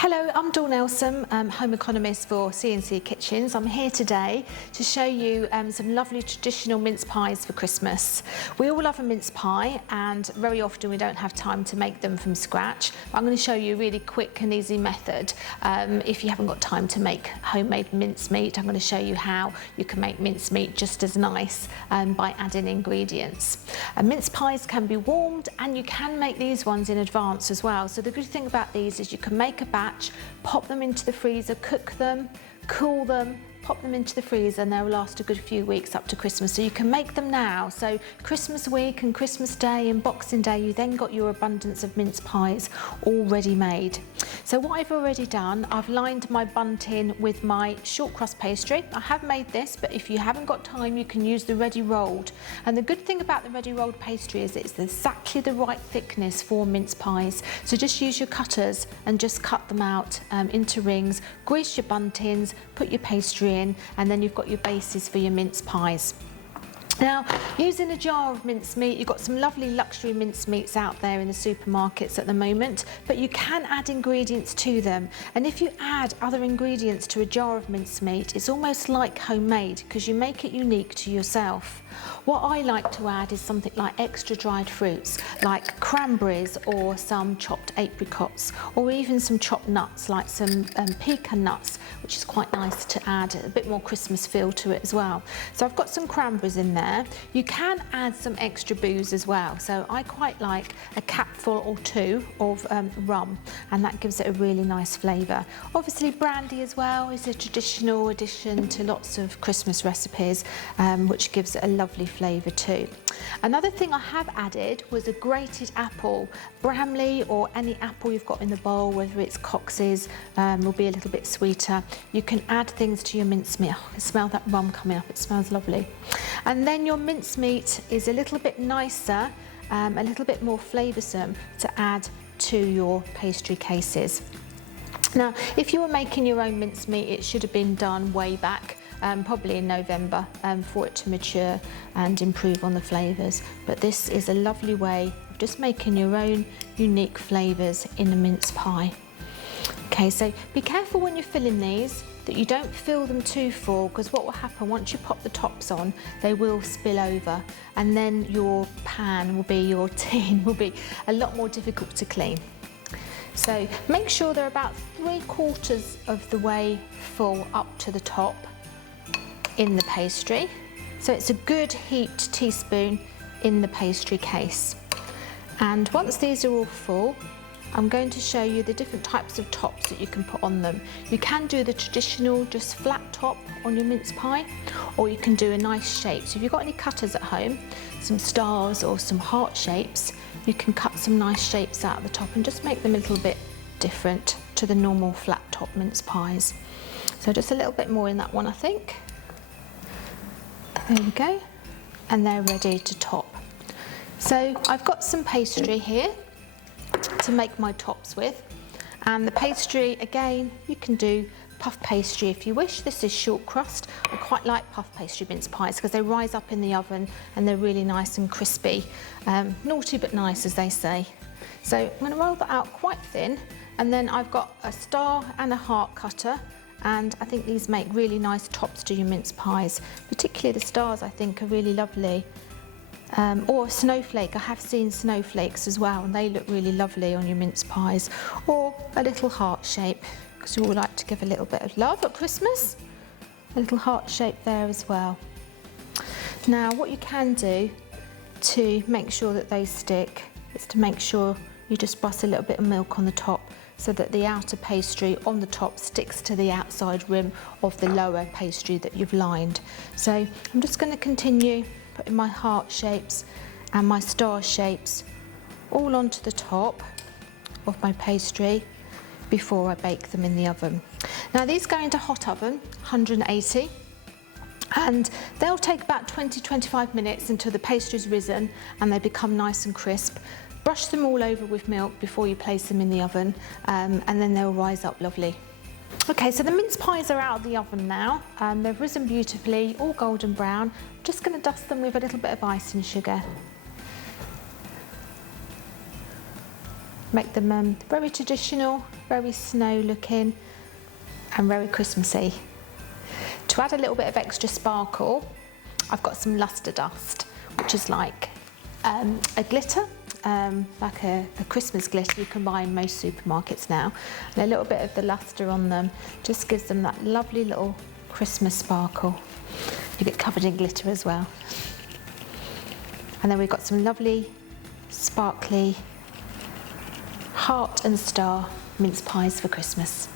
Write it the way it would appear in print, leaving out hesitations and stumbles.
Hello, I'm Dawn Nelson, home economist for C&C Kitchens. I'm here today to show you some lovely traditional mince pies for Christmas. We all love a mince pie and very often we don't have time to make them from scratch. But I'm going to show you a really quick and easy method. If you haven't got time to make homemade mincemeat, I'm going to show you how you can make mincemeat just as nice by adding ingredients. Mince pies can be warmed and you can make these ones in advance as well. So the good thing about these is you can make a batch, pop them into the freezer, cook them, cool them, pop them into the freezer, and they'll last a good few weeks up to Christmas. So you can make them now. So Christmas week and Christmas Day and Boxing Day, you then got your abundance of mince pies already made. So what I've already done, I've lined my bun tin with my short crust pastry. I have made this, but if you haven't got time, you can use the ready rolled. And the good thing about the ready rolled pastry is it's exactly the right thickness for mince pies. So just use your cutters and just cut them out into rings, grease your bun tins, put your pastry in, and then you've got your bases for your mince pies. Now, using a jar of mincemeat, you've got some lovely luxury mincemeats out there in the supermarkets at the moment, but you can add ingredients to them. And if you add other ingredients to a jar of mincemeat, it's almost like homemade because you make it unique to yourself. What I like to add is something like extra dried fruits, like cranberries or some chopped apricots, or even some chopped nuts, like some pecan nuts, which is quite nice to add a bit more Christmas feel to it as well. So I've got some cranberries in there. You can add some extra booze as well. So I quite like a capful or two of rum, and that gives it a really nice flavour. Obviously brandy as well is a traditional addition to lots of Christmas recipes, which gives it a lovely flavour too. Another thing I have added was a grated apple. Bramley or any apple you've got in the bowl, whether it's Cox's, will be a little bit sweeter. You can add things to your mincemeat. Oh, I can smell that rum coming up, it smells lovely. And then your mincemeat is a little bit nicer, a little bit more flavoursome to add to your pastry cases. Now, if you were making your own mincemeat, it should have been done way back. Probably in November for it to mature and improve on the flavours. But this is a lovely way of just making your own unique flavours in a mince pie. Okay, so be careful when you're filling these that you don't fill them too full, because what will happen once you pop the tops on, they will spill over, and then your pan will be, your tin will be a lot more difficult to clean. So make sure they're about 3/4 of the way full up to the top in the pastry. So it's a good heaped teaspoon in the pastry case. And once these are all full, I'm going to show you the different types of tops that you can put on them. You can do the traditional just flat top on your mince pie, or you can do a nice shape. So if you've got any cutters at home, some stars or some heart shapes, you can cut some nice shapes out of the top and just make them a little bit different to the normal flat top mince pies. So just a little bit more in that one, I think. There we go, and they're ready to top. So I've got some pastry here to make my tops with, and the pastry, again, you can do puff pastry if you wish. This is short crust. I quite like puff pastry mince pies because they rise up in the oven and they're really nice and crispy. Naughty but nice, as they say. So I'm going to roll that out quite thin, and then I've got a star and a heart cutter. And I think these make really nice tops to your mince pies. Particularly the stars, I think, are really lovely. Or a snowflake. I have seen snowflakes as well, and they look really lovely on your mince pies. Or a little heart shape, because we all like to give a little bit of love at Christmas. A little heart shape there as well. Now, what you can do to make sure that they stick is to make sure you just press a little bit of milk on the top, so that the outer pastry on the top sticks to the outside rim of the lower pastry that you've lined. So I'm just going to continue putting my heart shapes and my star shapes all onto the top of my pastry before I bake them in the oven. Now these go into hot oven, 180, and they'll take about 20-25 minutes until the pastry's risen and they become nice and crisp. Brush them all over with milk before you place them in the oven, and then they'll rise up lovely. Okay, so the mince pies are out of the oven now. They've risen beautifully, all golden brown. I'm just going to dust them with a little bit of icing sugar. Make them very traditional, very snow looking and very Christmassy. To add a little bit of extra sparkle, I've got some luster dust, which is like a glitter, like a Christmas glitter you can buy in most supermarkets now. And a little bit of the luster on them just gives them that lovely little Christmas sparkle. You get covered in glitter as well. And then we've got some lovely, sparkly heart and star mince pies for Christmas.